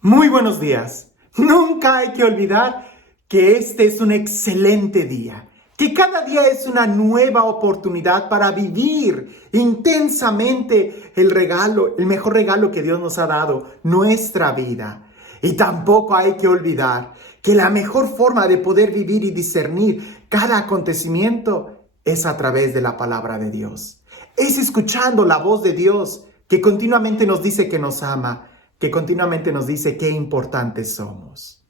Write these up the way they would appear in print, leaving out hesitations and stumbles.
Muy buenos días. Nunca hay que olvidar que este es un excelente día, que cada día es una nueva oportunidad para vivir intensamente el mejor regalo que Dios nos ha dado, nuestra vida. Y tampoco hay que olvidar que la mejor forma de poder vivir y discernir cada acontecimiento es a través de la palabra de Dios. Es escuchando la voz de Dios que continuamente nos dice que nos ama, que continuamente nos dice qué importantes somos.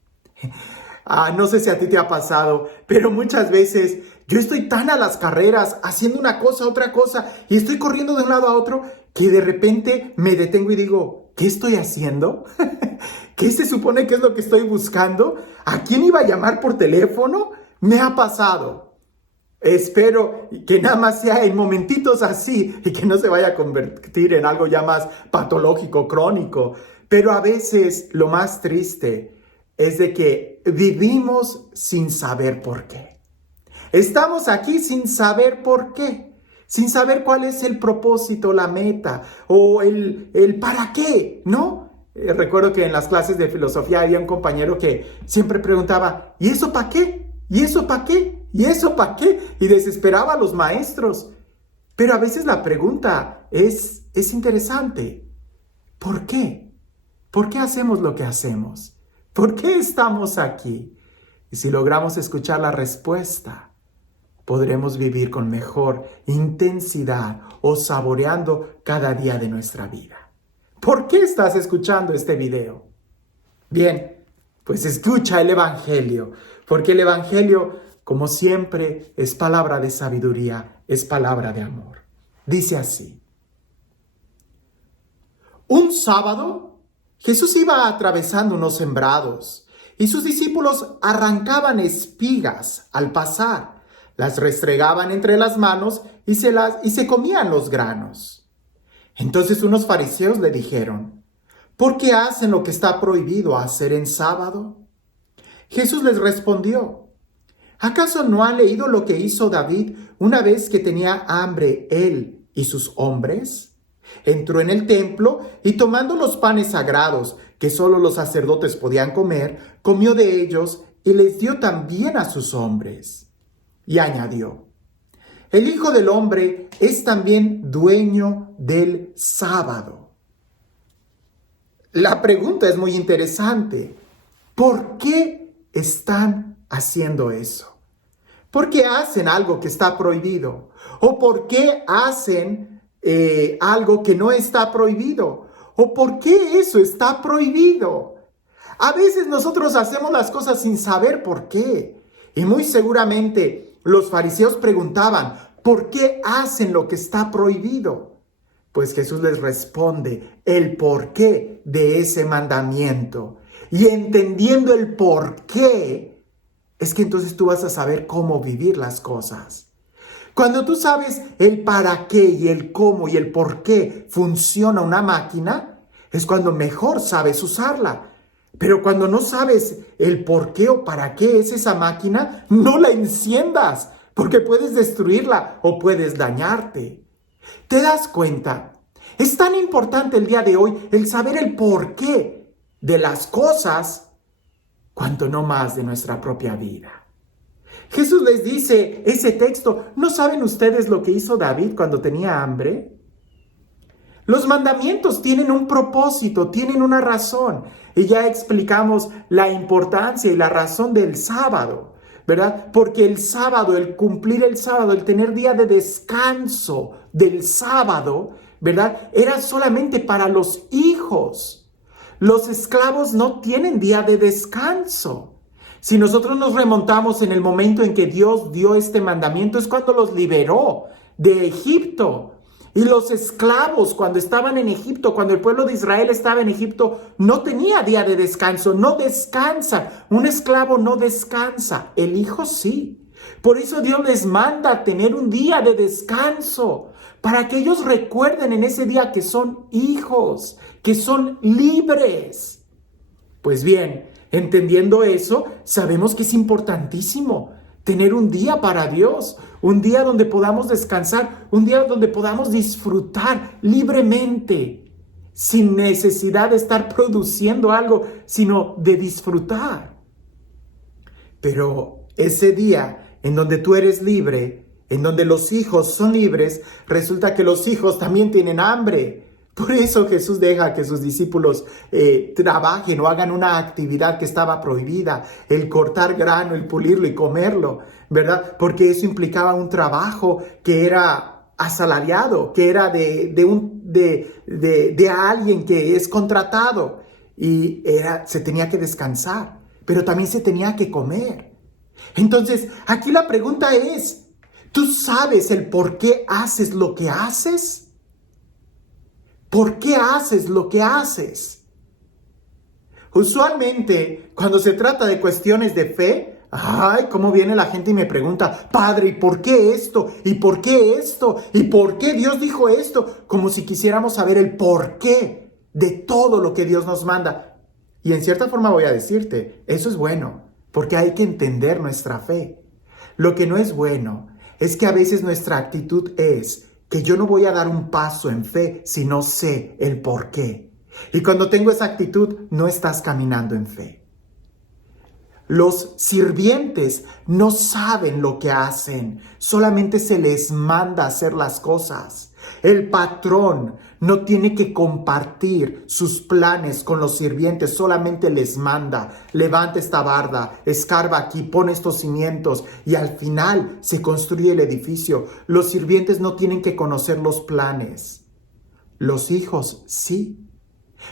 No sé si a ti te ha pasado, pero muchas veces yo estoy tan a las carreras, haciendo una cosa, otra cosa, y estoy corriendo de un lado a otro, que de repente me detengo y digo, ¿qué estoy haciendo? ¿Qué se supone que es lo que estoy buscando? ¿A quién iba a llamar por teléfono? Me ha pasado. Espero que nada más sea en momentitos así y que no se vaya a convertir en algo ya más patológico, crónico. Pero a veces lo más triste es de que vivimos sin saber por qué. Estamos aquí sin saber por qué, sin saber cuál es el propósito, la meta o el para qué, ¿no? Recuerdo que en las clases de filosofía había un compañero que siempre preguntaba, ¿y eso para qué? ¿Y eso para qué? ¿Y eso para qué? Y desesperaba a los maestros. Pero a veces la pregunta es interesante. ¿Por qué? ¿Por qué hacemos lo que hacemos? ¿Por qué estamos aquí? Y si logramos escuchar la respuesta, podremos vivir con mejor intensidad o saboreando cada día de nuestra vida. ¿Por qué estás escuchando este video? Bien, pues escucha el Evangelio, porque el Evangelio, como siempre, es palabra de sabiduría, es palabra de amor. Dice así: un sábado, Jesús iba atravesando unos sembrados y sus discípulos arrancaban espigas al pasar, las restregaban entre las manos y se comían los granos. Entonces unos fariseos le dijeron, ¿por qué hacen lo que está prohibido hacer en sábado? Jesús les respondió, ¿acaso no han leído lo que hizo David una vez que tenía hambre él y sus hombres? Entró en el templo y tomando los panes sagrados que solo los sacerdotes podían comer, comió de ellos y les dio también a sus hombres. Y añadió, el Hijo del Hombre es también dueño del sábado. La pregunta es muy interesante. ¿Por qué están haciendo eso? ¿Por qué hacen algo que está prohibido? ¿O por qué hacen algo que no está prohibido? ¿O por qué eso está prohibido? A veces nosotros hacemos las cosas sin saber por qué. Y muy seguramente los fariseos preguntaban, ¿por qué hacen lo que está prohibido? Pues Jesús les responde el porqué de ese mandamiento. Y entendiendo el porqué, es que entonces tú vas a saber cómo vivir las cosas. Cuando tú sabes el para qué y el cómo y el por qué funciona una máquina, es cuando mejor sabes usarla. Pero cuando no sabes el por qué o para qué es esa máquina, no la enciendas, porque puedes destruirla o puedes dañarte. ¿Te das cuenta? Es tan importante el día de hoy el saber el porqué de las cosas, cuanto no más de nuestra propia vida. Jesús les dice ese texto, ¿no saben ustedes lo que hizo David cuando tenía hambre? Los mandamientos tienen un propósito, tienen una razón. Y ya explicamos la importancia y la razón del sábado, ¿verdad? Porque el sábado, el cumplir el sábado, el tener día de descanso del sábado, ¿verdad? Era solamente para los hijos. Los esclavos no tienen día de descanso. Si nosotros nos remontamos en el momento en que Dios dio este mandamiento, es cuando los liberó de Egipto. Y los esclavos, cuando estaban en Egipto, cuando el pueblo de Israel estaba en Egipto, no tenía día de descanso, no descansan. Un esclavo no descansa, el hijo sí. Por eso Dios les manda tener un día de descanso, para que ellos recuerden en ese día que son hijos, que son libres. Pues bien, entendiendo eso, sabemos que es importantísimo tener un día para Dios, un día donde podamos descansar, un día donde podamos disfrutar libremente, sin necesidad de estar produciendo algo, sino de disfrutar. Pero ese día en donde tú eres libre, en donde los hijos son libres, resulta que los hijos también tienen hambre. Por eso Jesús deja que sus discípulos trabajen o hagan una actividad que estaba prohibida, el cortar grano, el pulirlo y comerlo, ¿verdad? Porque eso implicaba un trabajo que era asalariado, que era de alguien que es contratado y se tenía que descansar, pero también se tenía que comer. Entonces, aquí la pregunta es, ¿tú sabes el por qué haces lo que haces? ¿Por qué haces lo que haces? Usualmente, cuando se trata de cuestiones de fe, cómo viene la gente y me pregunta, Padre, ¿y por qué esto? ¿Y por qué esto? ¿Y por qué Dios dijo esto? Como si quisiéramos saber el por qué de todo lo que Dios nos manda. Y en cierta forma voy a decirte, eso es bueno, porque hay que entender nuestra fe. Lo que no es bueno es que a veces nuestra actitud es que yo no voy a dar un paso en fe si no sé el por qué. Y cuando tengo esa actitud, no estás caminando en fe. Los sirvientes no saben lo que hacen, solamente se les manda hacer las cosas. El patrón no tiene que compartir sus planes con los sirvientes, solamente les manda, levanta esta barda, escarba aquí, pone estos cimientos y al final se construye el edificio. Los sirvientes no tienen que conocer los planes, los hijos sí.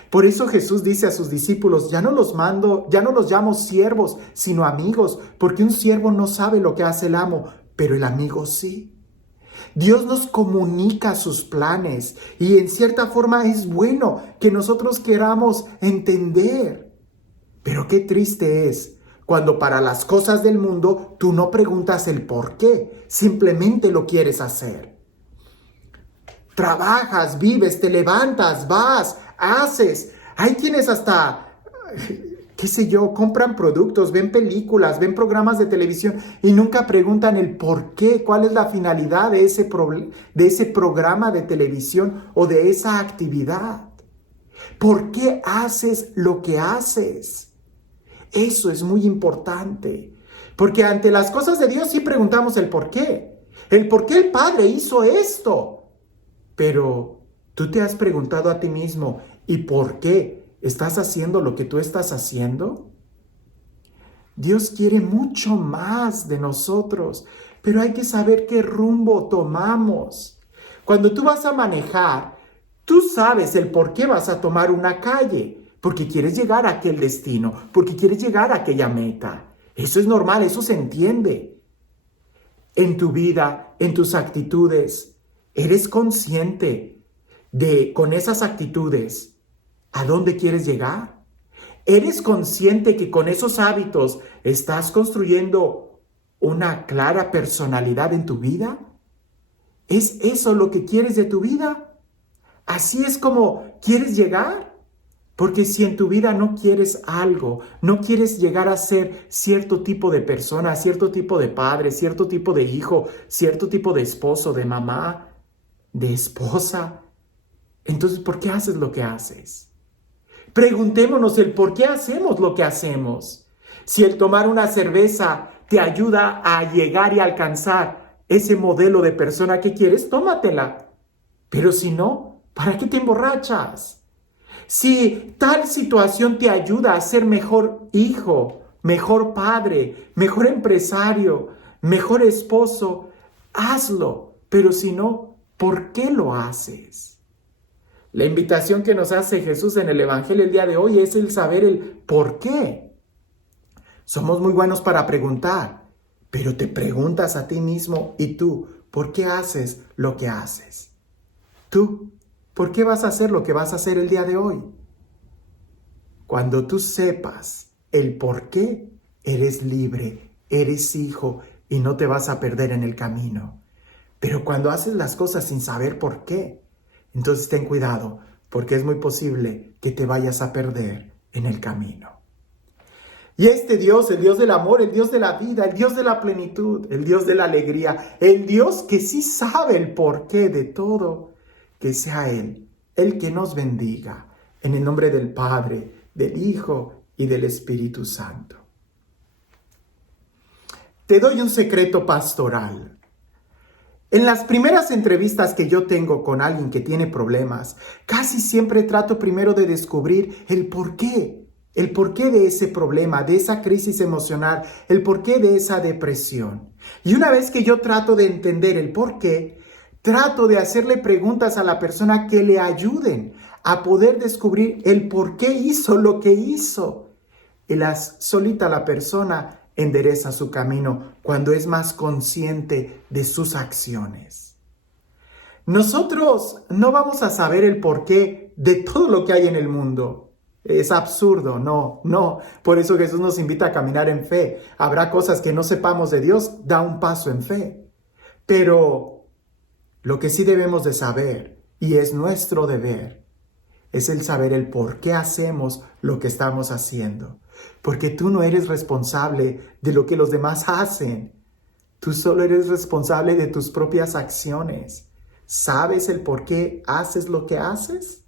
Por eso Jesús dice a sus discípulos, ya no los llamo siervos, sino amigos, porque un siervo no sabe lo que hace el amo, pero el amigo sí. Dios nos comunica sus planes y en cierta forma es bueno que nosotros queramos entender. Pero qué triste es cuando para las cosas del mundo tú no preguntas el por qué, simplemente lo quieres hacer. Trabajas, vives, te levantas, vas, haces. Hay quienes hasta, qué sé yo, compran productos, ven películas, ven programas de televisión y nunca preguntan el por qué, cuál es la finalidad de ese programa de televisión o de esa actividad. ¿Por qué haces lo que haces? Eso es muy importante, porque ante las cosas de Dios sí preguntamos el por qué. El por qué el Padre hizo esto. Pero ¿tú te has preguntado a ti mismo, ¿y por qué estás haciendo lo que tú estás haciendo? Dios quiere mucho más de nosotros, pero hay que saber qué rumbo tomamos. Cuando tú vas a manejar, tú sabes el por qué vas a tomar una calle, porque quieres llegar a aquel destino, porque quieres llegar a aquella meta. Eso es normal, eso se entiende. En tu vida, en tus actitudes, ¿eres consciente de, con esas actitudes, a dónde quieres llegar? ¿Eres consciente que con esos hábitos estás construyendo una clara personalidad en tu vida? ¿Es eso lo que quieres de tu vida? ¿Así es como quieres llegar? Porque si en tu vida no quieres algo, no quieres llegar a ser cierto tipo de persona, cierto tipo de padre, cierto tipo de hijo, cierto tipo de esposo, de mamá, de esposa, entonces ¿por qué haces lo que haces? Preguntémonos el por qué hacemos lo que hacemos. Si el tomar una cerveza te ayuda a llegar y alcanzar ese modelo de persona que quieres, tómatela. Pero si no, ¿para qué te emborrachas? Si tal situación te ayuda a ser mejor hijo, mejor padre, mejor empresario, mejor esposo, hazlo. Pero si no, ¿por qué lo haces? La invitación que nos hace Jesús en el Evangelio el día de hoy es el saber el por qué. Somos muy buenos para preguntar, pero te preguntas a ti mismo y tú, ¿por qué haces lo que haces? Tú, ¿por qué vas a hacer lo que vas a hacer el día de hoy? Cuando tú sepas el por qué, eres libre, eres hijo y no te vas a perder en el camino. Pero cuando haces las cosas sin saber por qué, entonces ten cuidado, porque es muy posible que te vayas a perder en el camino. Y este Dios, el Dios del amor, el Dios de la vida, el Dios de la plenitud, el Dios de la alegría, el Dios que sí sabe el porqué de todo, que sea Él el que nos bendiga. En el nombre del Padre, del Hijo y del Espíritu Santo. Te doy un secreto pastoral. En las primeras entrevistas que yo tengo con alguien que tiene problemas, casi siempre trato primero de descubrir el porqué de ese problema, de esa crisis emocional, el porqué de esa depresión. Y una vez que yo trato de entender el porqué, trato de hacerle preguntas a la persona que le ayuden a poder descubrir el por qué hizo lo que hizo. Y solita la persona endereza su camino cuando es más consciente de sus acciones. Nosotros no vamos a saber el porqué de todo lo que hay en el mundo. Es absurdo, no. Por eso Jesús nos invita a caminar en fe. Habrá cosas que no sepamos de Dios, da un paso en fe. Pero lo que sí debemos de saber, y es nuestro deber, es el saber el por qué hacemos lo que estamos haciendo. Porque tú no eres responsable de lo que los demás hacen. Tú solo eres responsable de tus propias acciones. ¿Sabes el por qué haces lo que haces?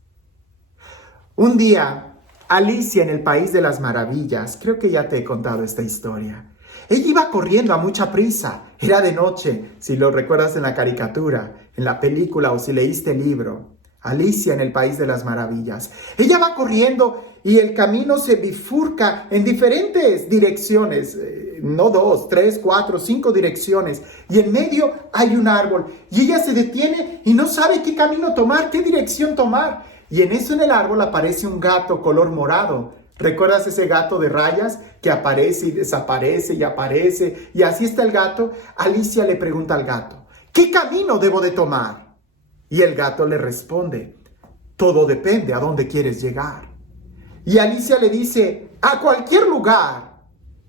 Un día, Alicia en el País de las Maravillas, creo que ya te he contado esta historia. Ella iba corriendo a mucha prisa. Era de noche, si lo recuerdas en la caricatura, en la película o si leíste el libro. Alicia en el País de las Maravillas. Ella va corriendo y el camino se bifurca en diferentes direcciones. No 2, 3, 4, 5 direcciones. Y en medio hay un árbol. Y ella se detiene y no sabe qué camino tomar, qué dirección tomar. Y en eso en el árbol aparece un gato color morado. ¿Recuerdas ese gato de rayas que aparece y desaparece y aparece? Y así está el gato. Alicia le pregunta al gato, ¿qué camino debo de tomar? Y el gato le responde, todo depende a dónde quieres llegar. Y Alicia le dice, a cualquier lugar.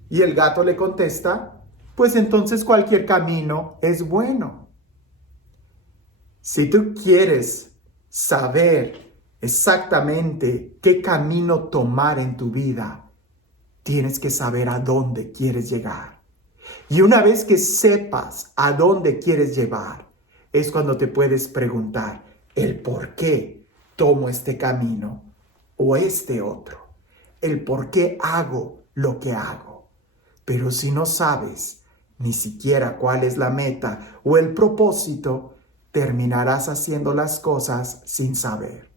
Y el gato le contesta, pues entonces cualquier camino es bueno. Si tú quieres saber exactamente qué camino tomar en tu vida, tienes que saber a dónde quieres llegar. Y una vez que sepas a dónde quieres llevar, es cuando te puedes preguntar el por qué tomo este camino o este otro. El por qué hago lo que hago. Pero si no sabes ni siquiera cuál es la meta o el propósito, terminarás haciendo las cosas sin saber.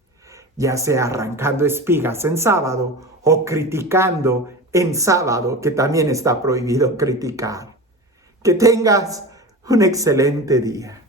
Ya sea arrancando espigas en sábado o criticando en sábado, que también está prohibido criticar. Que tengas un excelente día.